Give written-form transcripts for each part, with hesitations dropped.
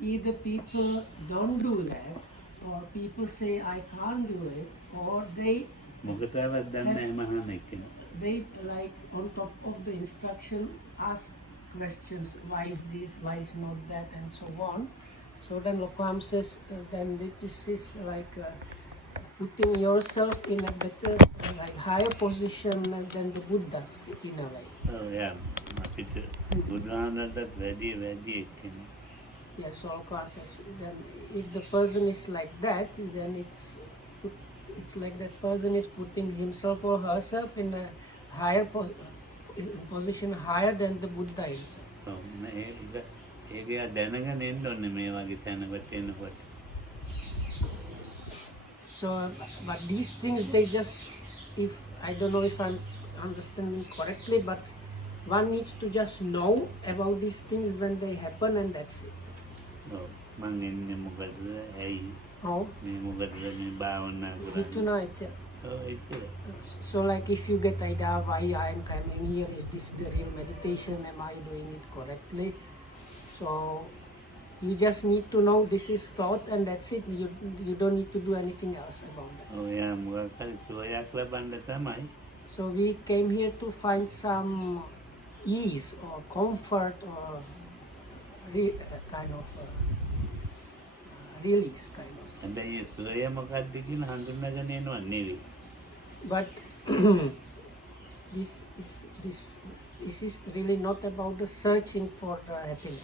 Either people don't do that, or people say I can't do it, or they like on top of the instruction ask questions, why is this, why is not that, and so on. So then Lokam says, then this is like putting yourself in a better, like higher position than the Buddha in a way. Oh yeah, Yes, Lokam says, then if the person is like that, then it's like that person is putting himself or herself in a higher position, higher than the Buddha himself. So, but these things, they just, if I don't know if I'm understanding correctly, but one needs to just know about these things when they happen, and that's it. Oh. So like if you get idea why I am coming here, is this the real meditation, am I doing it correctly? So you just need to know this is thought, and that's it. You don't need to do anything else about it. So we came here to find some ease or comfort or kind of release kind of. But this is really not about the searching for happiness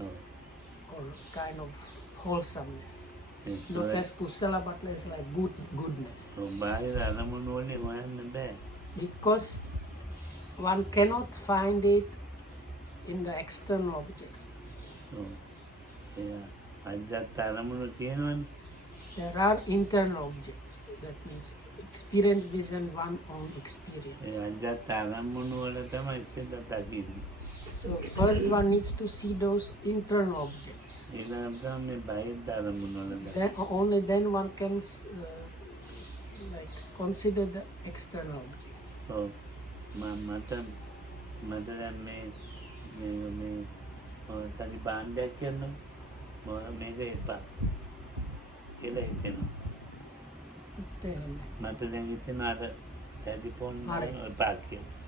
or kind of wholesomeness. Not as kusala, but as like goodness. Because one cannot find it in the external objects. There are internal objects. That means experience vision, one own experience. So first one needs to see those internal objects. Then only then one can like consider the external objects.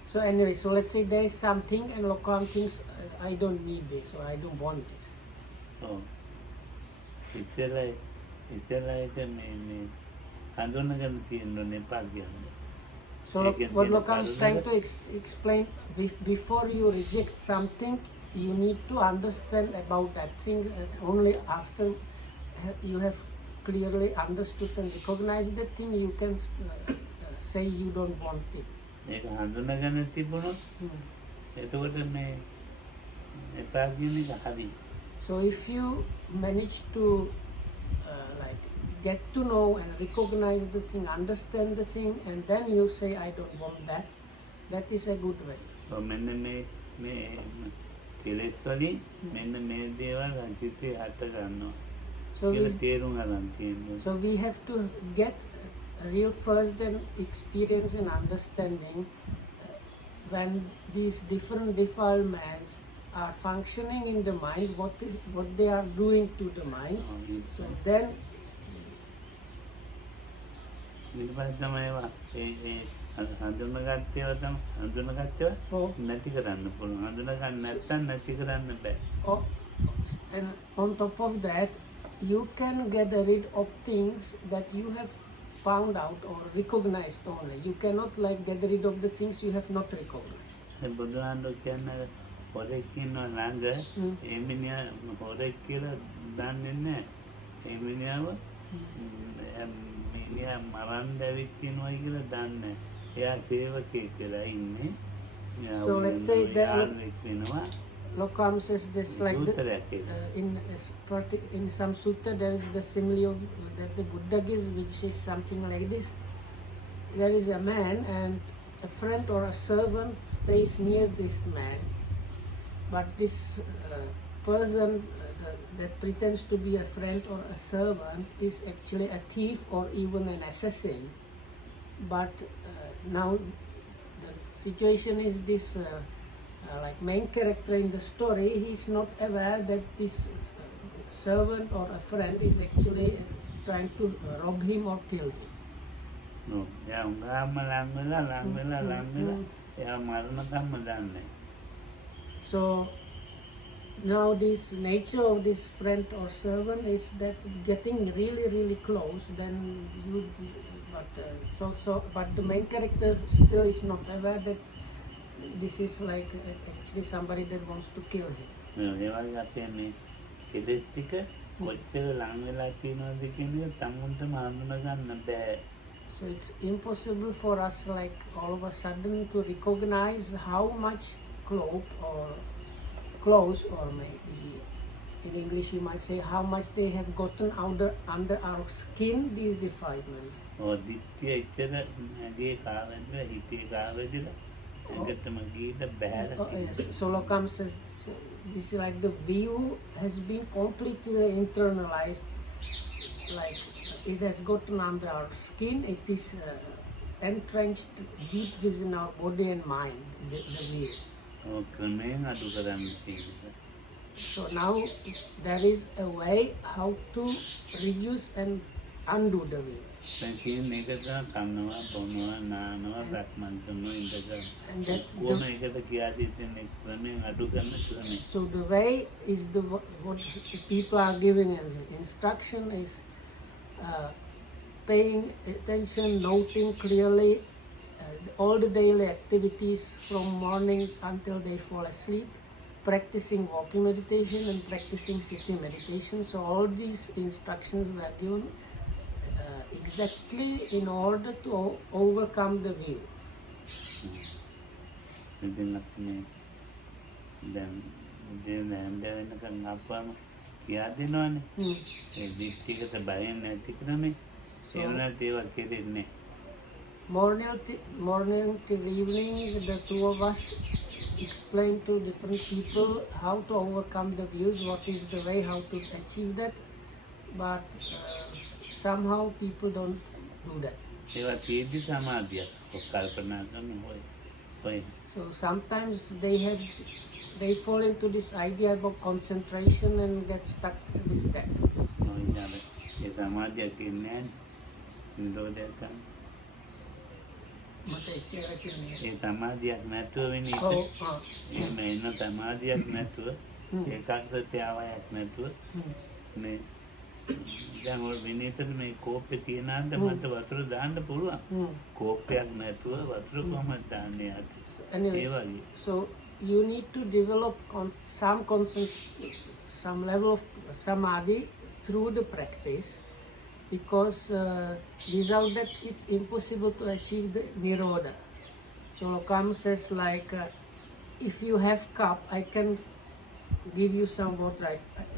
So anyway, so let's say there is something and Lokam thinks I don't need this or I don't want this. So what Lokam is trying to explain, before you reject something, you need to understand about that thing. Only after you have clearly understood and recognized the thing, you can say you don't want it. So if you manage to like get to know and recognize the thing, understand the thing, and then you say I don't want that, that is a good way. So we have to get a real first and experience and understanding when these different defilements are functioning in the mind, what they are doing to the mind. So then and on top of that, you can get rid of things that you have found out or recognized only. You cannot like get rid of the things you have not recognized. So let's say that Lokam says this like in some sutta there is the simile that the Buddha gives, which is something like this. There is a man and a friend or a servant stays near this man, but this person that pretends to be a friend or a servant is actually a thief or even an assassin. But now the situation is this like main character in the story, he's not aware that this servant or a friend is actually trying to rob him or kill him. No, එයා උඟාම ලං වෙලා එයා මරණකම්ම දන්නේ. So now this nature of this friend or servant is that getting really close, then you, but the main character still is not aware that this is like actually somebody that wants to kill him. ඒ වගේ අපේ මේ කෙලෙස් ටික කොච්චර ලං වෙලා තියෙනවද කියන එක තමුන්ටම හඳුනා ගන්න බෑ. So it's impossible for us like all of a sudden to recognize how much close or maybe in English you might say how much they have gotten under our skin, these defilements. ඔය දිට්ඨිය ඉතර නැගේ කාවෙන්ද හිතේ කාවෙදලා ඒකටම ගිහින් බහැලා. Yes. Solokam says this is like the view has been completely internalized, like it has gotten under our skin, it is entrenched deep within our body and mind, the view. ක්‍රමයෙන් අඩු කරන්න තියෙනවා. So now there is a way how to reduce and undo the view. දැන් කියන එක තමයි කන්නවා බොනවා නානවා බ්‍රහ්මන් කරනවා ඉඳලා And that කොහොම ඒකට කියා දෙන්නේ ක්‍රමයෙන් අඩු කරන ක්‍රමය. So the way is what people are giving as an instruction is paying attention, noting clearly all the daily activities from morning until they fall asleep, practicing walking meditation and practicing sitting meditation. So all these instructions were given exactly in order to overcome the view. ඉතින් අපි දැන් හැන්ද වෙනකන් අප්පම කියා දෙනවනේ. ඒ දිට්ඨියකට බයෙන් නැති ක්‍රමේ ඒ වුණාට ඒවා කෙරෙන්නේ. Morning till evening, the two of us explain to different people how to overcome the views, what is the way, how to achieve that. But somehow people don't do that. ඒවා තියෙද්දි සමාධියක් කල්පනා කරන හොය. So sometimes they fall into this idea about concentration and get stuck with that. ඒ සමාධියක් ඉන්නේ නිරෝධයක් ගන්න. ඒ සමාධියක් නැතුව වෙන එක. එහෙම එන සමාධියක් නැතුව ඒකාග්‍රතාවයක් නැතුව මේ දැන් ඔය විනීතට මේ කෝප්පේ තියනාන්ද මට වතුර දාන්න පුළුවන්. කෝප්පයක් නැතුව වතුර කොහමද දාන්නේ යට? Anyway, so you need to develop some level of samadhi through the practice, because without that it's impossible to achieve the nirodha. So Lokam says like if you have cup, I can give you some water,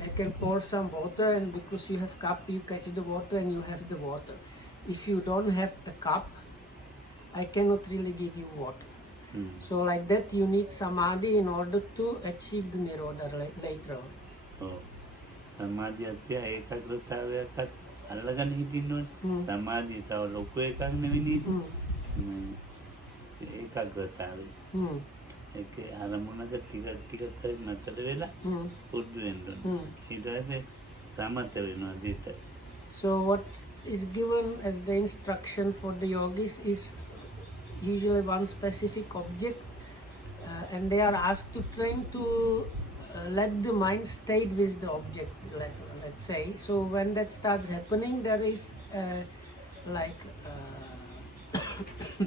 I can pour some water, and because you have cup you catch the water and you have the water. If you don't have the cup, I cannot really give you water. So like that you need samadhi in order to achieve the nirodha later on. සමාධියත් ඒකාග්‍රතාවයක්වත් අල්ලගන්න හිටින්න ඕනේ. සමාධිය තව ලොකු එකක් නෙවෙයි. ඒකාග්‍රතාවය. ඒකේ අරමුණක ටික නතර වෙලා පුරුදු වෙන්න ඕනේ. ඊට පස්සේ සමත වෙනවා දිට. So what is given as the instruction for the yogis is usually one specific object, and they are asked to train to let the mind stay with the object, let's say. So when that starts happening, there is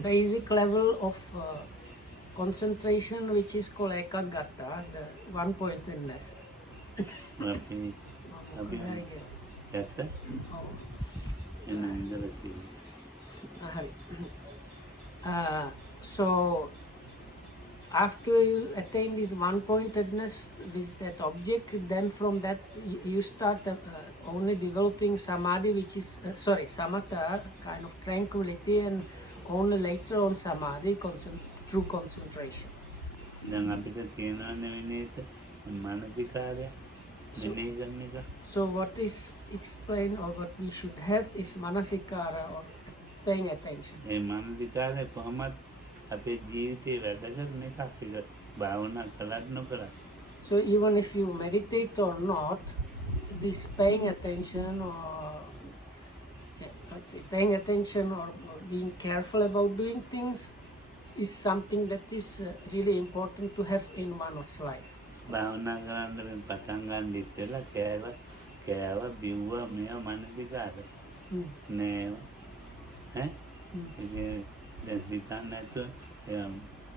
basic level of concentration which is called ekagata, the one-pointedness. So after you attain this one-pointedness with that object, then from that you start only developing samadhi, which is samatha, kind of tranquility, and only later on samadhi, true concentration. දැන් අපිට තියෙනවනේ විනේත මානසිකාරය මෙනෙහි කරන එක. So what is explained or what we should have is manasikara, or paying attention. ඒ මානසිකාරය කොහොමද අපේ ජීවිතේ වැඩ කරන එකක්. භාවනා කළත් නොකළත්. So even if you meditate or not, this paying attention or let's say paying attention or being careful about doing things is something that is really important to have in one's life. භාවනා කරන්න මේ පටන් ගන්න ඉස්සෙල්ලා කෑව බිව්වා මේවා මනසිකාර නෑව ඈ ඉතින් දැන් හිතන්න නැතුව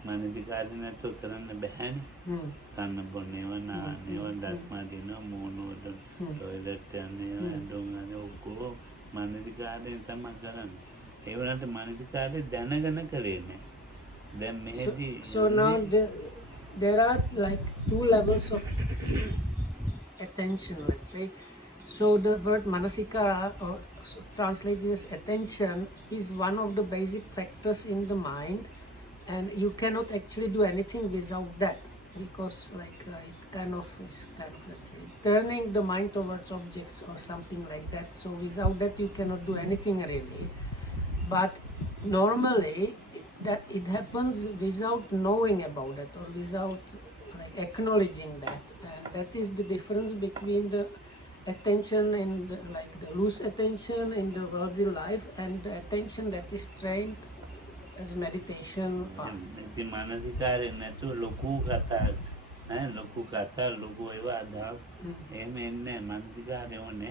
මනසිකාරේ නැතුව කරන්න බැහැනේ කන්න බොන්නේව නාන්නේව දස්මා දිනවා මූණෝද ටොයිලට් යන්නේව ඇඳුම්නේ ඔක්කොම මනසිකාරයෙන් තමයි කරන්නේ ඒ වුණාට මනසිකාරේ දැනගෙන කලේ නෑ දැන් මෙහෙදී so now there are like two levels of attention, let's say. So the word manasikara, or translated as attention, is one of the basic factors in the mind, and you cannot actually do anything without that, because it kind of let's say, turning the mind towards objects or something like that. So without that you cannot do anything really. But normally that it happens without knowing about it or without acknowledging that. And that is the difference between the attention and the loose attention in the worldly life and the attention that is trained as meditation. ඉතින් මානසිකාරේ නැතුව ලොකු කතා ලොකු ඒවා අදහස් එහෙම එන්නේ මානසිකාරේ ඕනේ.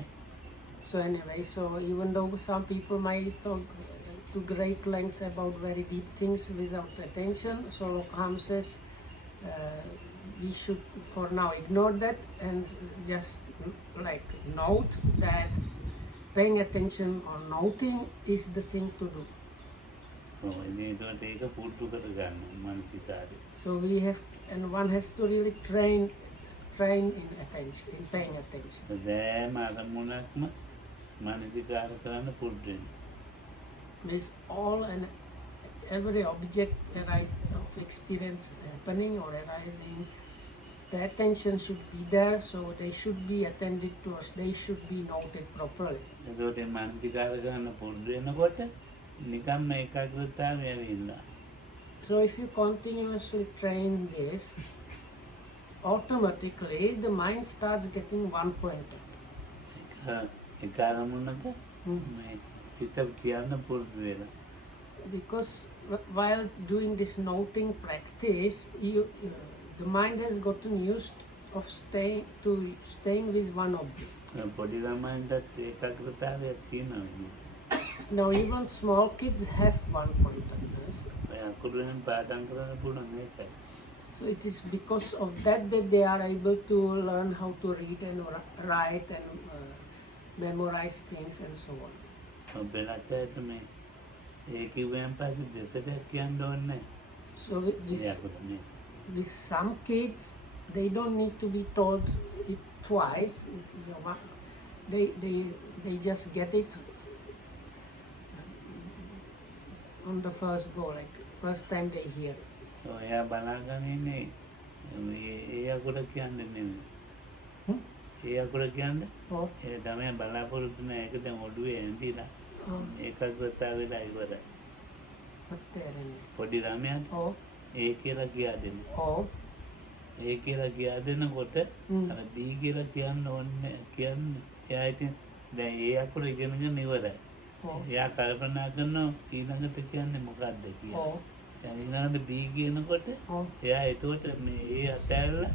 So anyway, so even though some people might talk to great lengths about very deep things without attention, so Lokam says we should for now ignore that and just note that paying attention or noting is the thing to do. So we have, and one has to really train in attention, in paying attention. With all and every object of experience happening or arising, the attention should be there, so they should be attended to us, they should be noted properly. So if you continuously train this, automatically the mind starts getting one pointed. Because while doing this noting practice, the mind has gotten used of staying with one object. Now even small kids have one pointedness. So it is because of that they are able to learn how to read and write and memorize things and so on. So with some kids, they don't need to be told it twice. They just get it on the first go, like first time they hear it. ඒ තමයි බලාපොරොත්තු නැහැ ඒක දැන් ඔළුවේ ඇඳිලා ඒකාග්‍රතාවේලා ඉවරයි. පොඩි ළමයාට ඒ කියලා කියා දෙන්න. ඒ කියලා කියා දෙනකොට අර දී කියලා කියන්න ඕනේ කියන්නේ එයා ඉතින් දැන් ඒ අකුර ඉගෙනගෙන ඉවරයි. එයා කල්පනා කරනවා ඊළඟට කියන්නේ මොකක්ද කියලා. දැන් ඊළඟට බී කියනකොට එයා එතකොට මේ ඒ අතෑරලා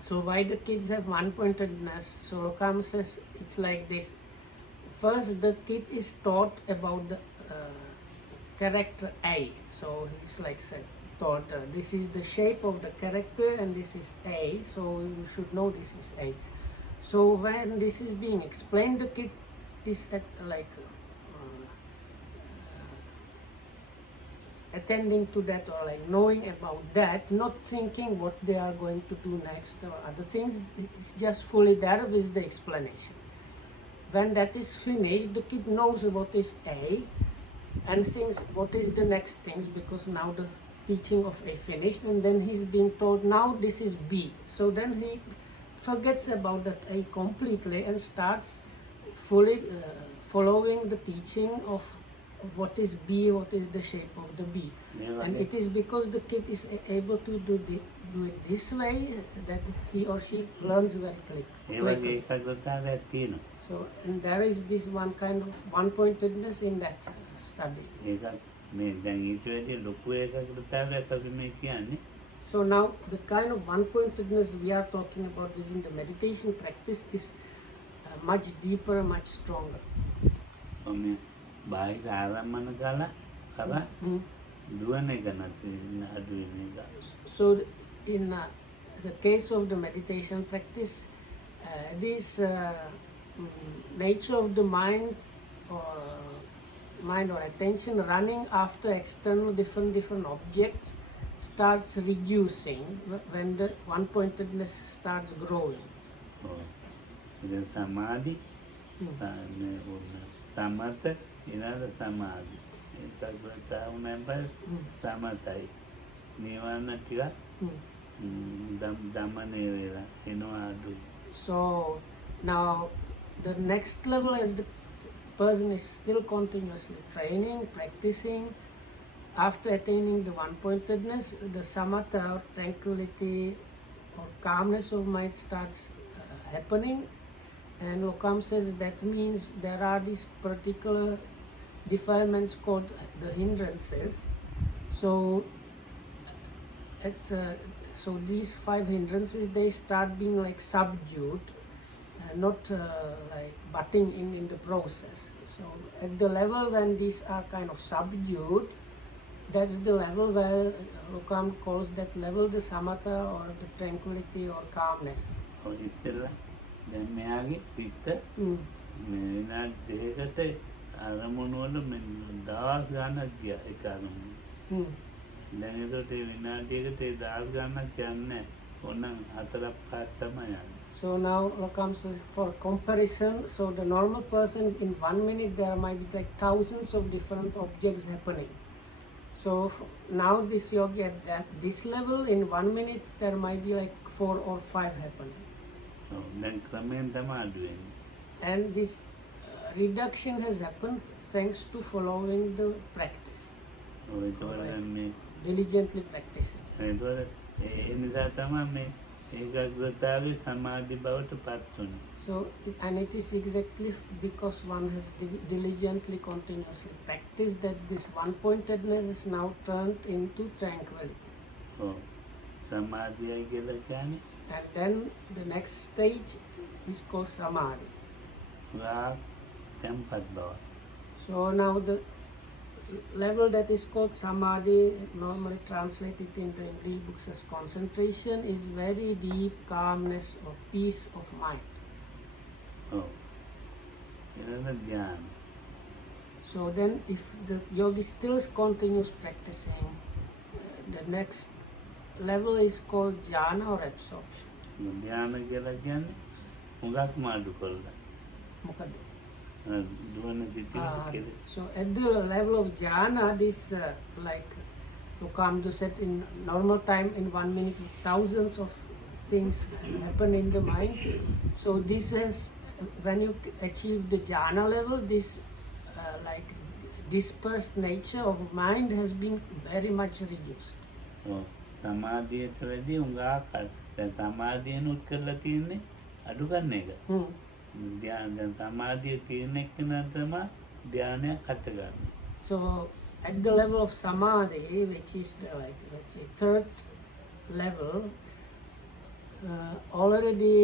So why the kids have one-pointedness? So Lokam says it's like this. First, the kid is taught about the character A. So he's taught this is the shape of the character and this is A. So you should know this is A. So when this is being explained, the kid is attending to that or knowing about that, not thinking what they are going to do next or other things. It's just fully there with the explanation. When that is finished, the kid knows what is A and thinks what is the next things, because now the teaching of A finished and then he's being told now this is B. So then he forgets about that A completely and starts fully following the teaching of what is bee, what is the shape of the bee. And it is because the kid is able to do it this way that he or she learns very A quickly. වගේ ඒකාග්‍රතාවයක් තියෙනවා. So, and there is this one kind of one-pointedness in that study. ඒකත් මේ දැන් ඊට වැඩිය ලොකු ඒකාග්‍රතාවයක් අපි මේ කියන්නේ. So now the kind of one-pointedness we are talking about within the meditation practice is much deeper, much stronger. මේ බාහිර ආරම්මන කරලා දුවන එක නැති අඩු වෙන එක. So in the case of the meditation practice, this nature of the mind or attention running after external different objects starts reducing when the one-pointedness starts growing. ඉතින් සමාධි සමත ඊළඟ සමාධි ඒකාග්‍රතාව නැඹර සමතයි නිවන ටික දමනය වෙලා එනවා අඩුයි. So now the next level is the person is still continuously training, practicing. After attaining the one-pointedness, the samatha or tranquility or calmness of mind starts happening. And Lokam says that means there are these particular defilements called the hindrances. So, so these 5 hindrances, they start being like subdued, not like butting in the process. So at the level when these are kind of subdued, that's the level where Lokam calls that level the samatha or the tranquility or calmness. ඉස්සෙල්ලා දැන් මෙයාගේ පිට මේ විනාඩි දෙකකට අරමුණු වල දවස් ගණනක් ගියා ඒක අරමුණ. දැන් ඒකට ඒ විනාඩියකට ඒ දවස් ගණනක් යන්නේ ඕනනම් 4-5 තමයි යන්නේ. So now Lokam says for comparison, so the normal person in 1 minute there might be like thousands of different objects happening. So now this yogi at this level in 1 minute there might be like 4 or 5 happening. දැන් ක්‍රමයෙන් තමයි අඩු වෙන්නේ. And this reduction has happened thanks to following the practice. Diligently practicing. ඒතකොට ඒ නිසා තමයි මේ ඒකාග්‍රතාවේ සමාධි බවට පත් වෙන්නේ. So and it is exactly because one has diligently continuously practiced that this one-pointedness is now turned into tranquility. සමාධියයි කියලා කියන්නේ and then the next stage is called samadhi. So now the level that is called samadhi, normally translated in the English books as concentration, is very deep calmness or peace of mind. So then if the yogi still continues practicing, the next level is called jhana or absorption. ධ්‍යාන කියලා කියන්නේ හුඟක්ම අඩු කරලා. මොකද? දුවන දිටිය. So at the level of jhana, this like Lokam said in normal time in 1 minute thousands of things happen in the mind. So this is when you achieve the jhana level, this like dispersed nature of mind has been very much reduced. සමාධියට වැඩි උඟාක් දැන් සමාධියනුත් කරලා තියෙන්නේ අඩු ගන්න එක. දැන් සමාධිය තියෙන එක්කෙනා තමයි ධානයක් හට ගන්න. So at the level of samadhi, which is the, like let's say 3rd level, already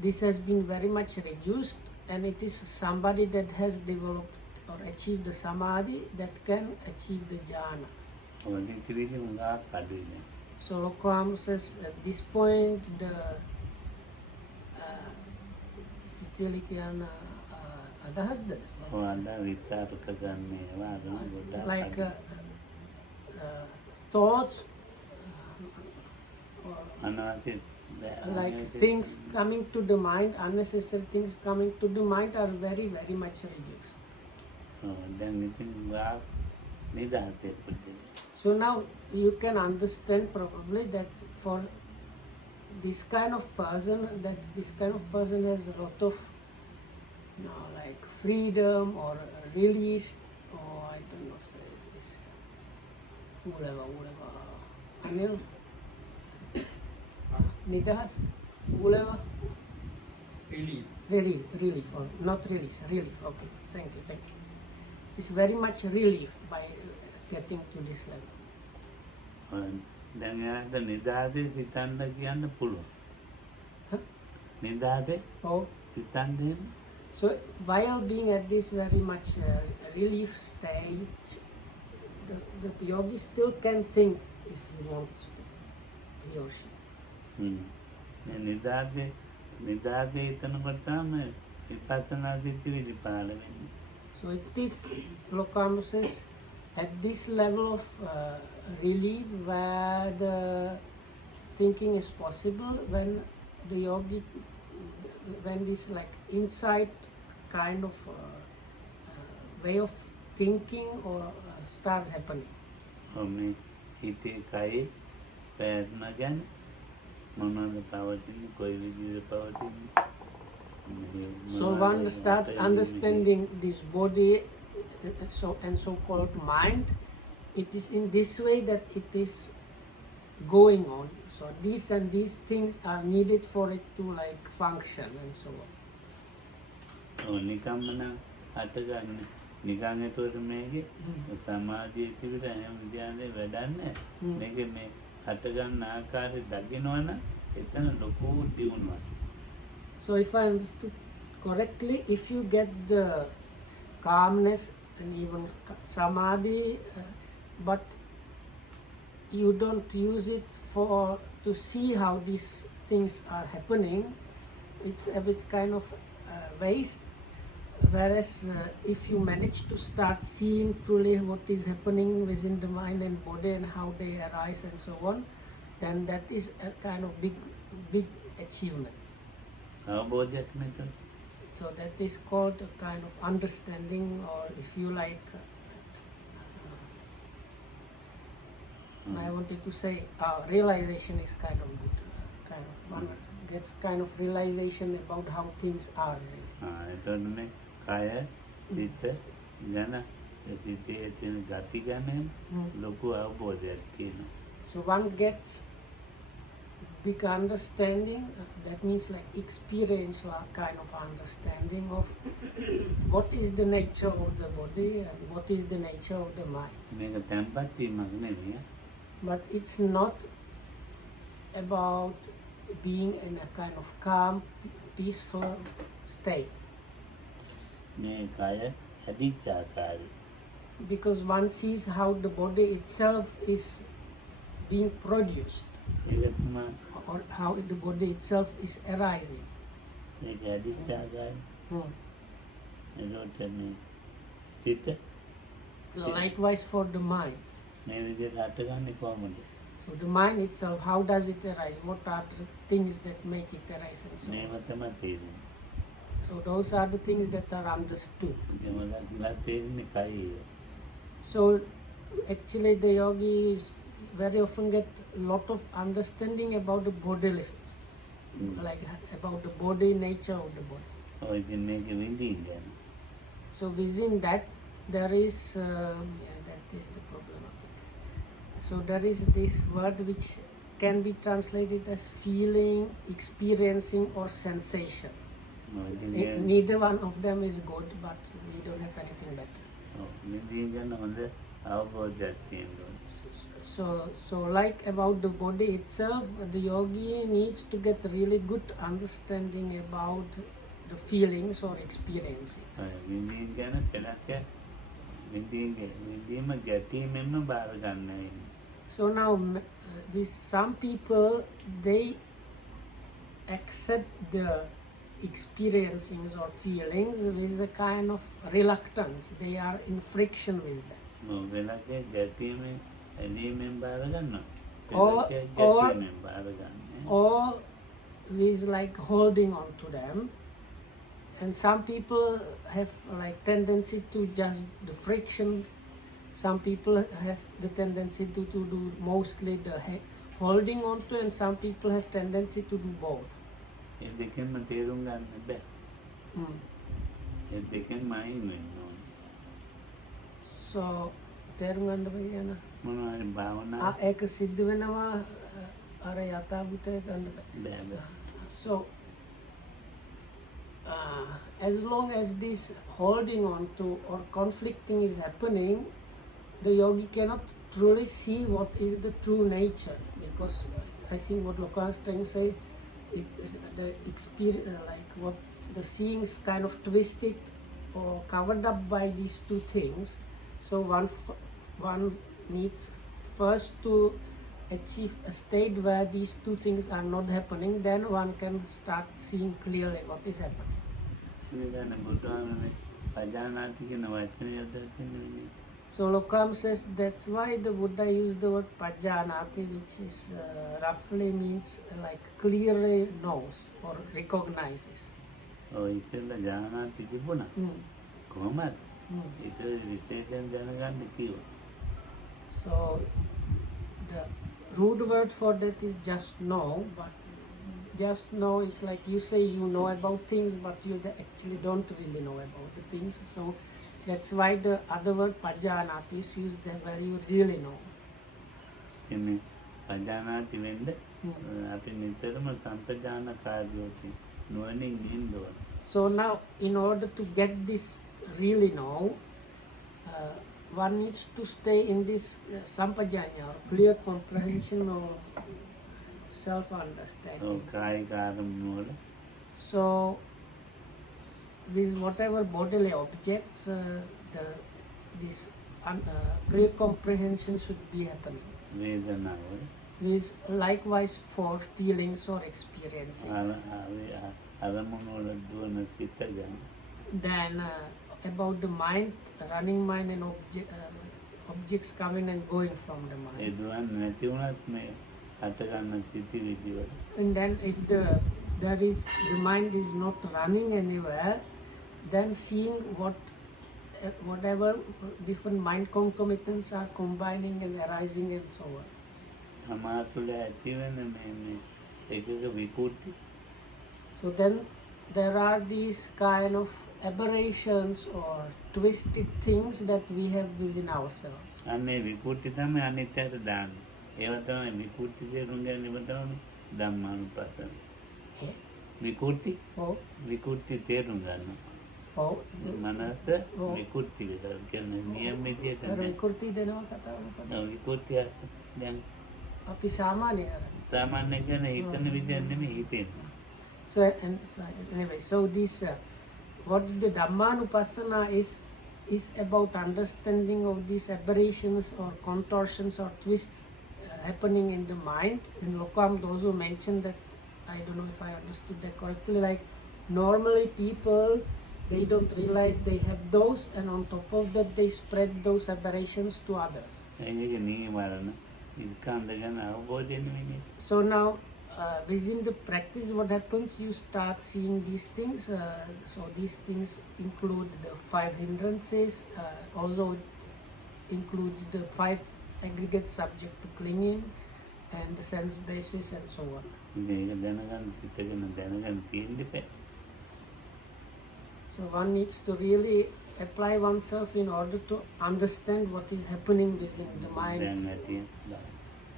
this has been very much reduced, and it is somebody that has developed or achieved the samadhi that can achieve the jhana. So Lokam says at this point the like thoughts like things coming to the mind, unnecessary things coming to the mind are very much reduced. So now you can understand probably that for this kind of person, has a lot of like freedom or release or don't know. So it's whatever. Anil, Nidahas, whatever. Relief. Relief, not release, relief. Okay, thank you. It's very much relief by getting to this level. දැන් එයාට නිදාසේ සිතන්න කියන්න පුළුවන්. Huh? නිදාසේ Oh, සිතන්න එහෙම. so while being at this very much relief stage, the yogi still can think if he wants to, he or she. මේ නිදාසේ හිතනකොට තමයි විපස්සනා සිතිවිලි පහළ වෙන්නේ. So it is locamuses at this level of relief where the thinking is possible when the yogi, when this like insight kind of way of thinking or starts happening. මේ හිතේ කයි ප්‍රයත්න ගැන මොනවද පවතින්නේ කොයි විදිහට පවතින්නේ. So one starts understanding this body and so-called mind. It is in this way that it is going on. So these and these things are needed for it to like function and so on. නිකම්ම නම් හටගන්න නිකන් එතකොට මේකේ සමාධිය තිබිලා එහෙම ධ්‍යානෙ වැඩන්නේ මේකේ මේ හටගන්න ආකාරය දකිනවනම් එතන ලොකු දියුණුවක්. So if I understood correctly, if you get the calmness and even samadhi, but you don't use it to see how these things are happening, it's a bit kind of waste. Whereas if you manage to start seeing truly what is happening within the mind and body and how they arise and so on, then that is a kind of big achievement. අවබෝධයක් නැතන. So that is called a kind of understanding, or if you like, I wanted to say realization is kind of good. One gets kind of realization about how things are. එතකොට මේ කය හිත ගැන හිතේ තියෙන ගති ගැන ලොකු අවබෝධයක් තියෙනවා. So one gets big understanding, that means like experience or kind of understanding of what is the nature of the body and what is the nature of the mind. මේක තැම්පත් වීමක් නෙවෙයි. But it's not about being in a kind of calm, peaceful state. මේ කය හැදිච්ච ආකාරය. Because one sees how the body itself is being produced, ඒක තමයි or how the body itself is arising. මේක හැදිච්ච ආකාරය. එතකොට මේ හිත Likewise for the mind. මේ විදිහට හටගන්නේ කොහොමද? So the mind itself, how does it arise? What are the things that make it arise and so මේව on. තමයි තේරෙන්නේ. So those are the things that are understood. ඒවලා තේරෙන්නේ කයි. So actually the yogis very often get a lot of understanding about the body, like about the body, nature of the body. ඔය ඉතින් මේක විඳින්න. So within that there is, that is the problematic. So there is this word which can be translated as feeling, experiencing or sensation. Neither one of them is good, but we don't have anything better. විඳින්න ගැන හොඳ අවබෝධයක් තියෙනවා. So like about the body itself, the yogi needs to get really good understanding about the feelings or experiences. විඳින්න ගැන පළක් විඳීම ගැටීමෙන්ම බාර ගන්නයි. So now with some people, they accept the experiencings or feelings with a kind of reluctance. They are in friction with that. වෙලකේ ගැටීමෙන් ඇලීමෙන් බාර ගන්නවා. Or ගැටීමෙන් බාර ගන්න. or with like holding on to them. And some people have like tendency to just the friction. Some people have the tendency to do mostly the holding on to, and some people have tendency to do both. ඒ දෙකෙන්ම තේරුම් ගන්න බෑ. ඒ දෙකෙන්ම අයින් වෙන්න ඕනේ. So තේරුම් ගන්න බැහැ න. මොනවාරි භාවනා ඒක සිද්ධ වෙනවා අර යථාභූතය ගන්න බෑ. බෑ. So as long as this holding on to or conflicting is happening, the yogi cannot truly see what is the true nature, because I think what Loka is trying to say, the experience, like what the seeing is kind of twisted or covered up by these two things. So one needs first to achieve a state where these two things are not happening, then one can start seeing clearly what is happening. නිදාන බුදුහාමනේ පජානාති කියන වචනේ යොදලා තියෙන්නේ. So Lokam says that's why the Buddha used the word pajanati, which is roughly means like clearly knows or recognizes. ඔය ඉතින්ද ජානාති තිබුණා. කොහොමද? ඒක විශේෂයෙන් දැනගන්න කිව්වා. So the root word for that is just know, but just know is like you say you know about things, but you actually don't really know about the things. So that's why the other word pajanati is used there, where you really know. එන්නේ පජානාති වෙන්න අපි නිතරම සම්පජානකාරයෝති නුවණින් ඉන්න ඕන. So now in order to get this really know, one needs to stay in this sampajanya or clear comprehension or self-understanding. කායික ආරම්භ වල So with whatever bodily objects, this clear comprehension should be happening. වේදනාව With likewise for feelings or experiences. අරමුණු වල දුවන සිත ගැන Then about the mind, running mind and objects coming and going from the A mind. දුවන්නේ නැති වුණත් මේ හට ගන්න සිතිවිලි වල And then if the mind is not running anywhere, then seeing whatever different mind concomitants are combining and arising and so on. තමා තුළ ඇතිවෙන මේ එකක විකෘති So then there are these kind of aberrations or twisted things that we have within ourselves. අන්නේ විකෘති තමයි අනිත්‍යයට දාන්නේ. ඒව තමයි විකෘති තේරුම් ගැනීම තමයි ධම්මානුපස්සන. විකෘති Oh, විකෘති තේරුම් ගන්න. oh. මනස විකෘති විතර කියන්නේ නියම විදියට නෑ. විකෘති දෙනවා කතා කරනවා. විකෘති දැන් අපි සාමාන්‍ය කරන්නේ. සාමාන්‍ය කියන්නේ හිතන විදියට නෙමෙයි හිතෙන්නේ. So anyway, so this what the Dhammanupassana is about understanding of these aberrations or contortions or twists happening in the mind. In Lokam, those who mentioned that, I don't know if I understood that correctly, like normally people, they don't realize they have those, and on top of that they spread those aberrations to others. ඒක නීවරණ ඉස්කන්ධ ගැන අවබෝධය නෙමෙයි. So now within the practice, what happens, you start seeing these things. So these things include the 5 hindrances, also it includes the 5 aggregate subject to clinging and the sense basis and so on. ඒක දැනගන්න පිටගෙන දැනගන්න තියෙන්න බෑ. So one needs to really apply oneself in order to understand what is happening within the mind. දැන් ඇති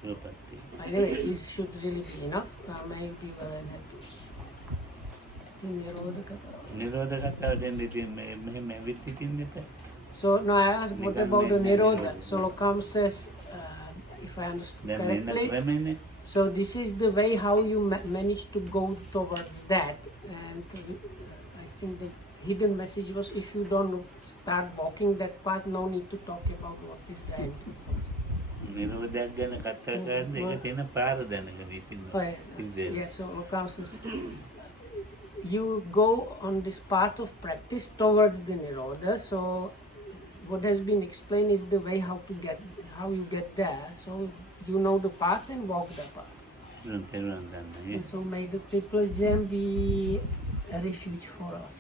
සුවපත්ති. Anyway, this should really be enough. Maybe well and happy. නිරෝධ කතාව දෙන්න ඉතින් මෙහෙම ඇවිත් ඉතින් එපා. So now I ask, what about the Nirodha? So Lokam says, if I understood දැන් මෙන්න correctly, ක්‍රමෙන්නේ so this is the way how you manage to go towards that. And I think the hidden message was, if you don't start walking that path, no need to talk about what is the end result. නිරෝධයක් ගැන කතා කරද්දී ඒක තියෙන පාර දැනගෙන ඉතින් Yes, so Lokam says, you go on this path of practice towards the Nirodha. So what has been explained is the way how you get there. So you know the path and walk the path. තේරුම් ගන්න. And so may the triple gem be a refuge for us.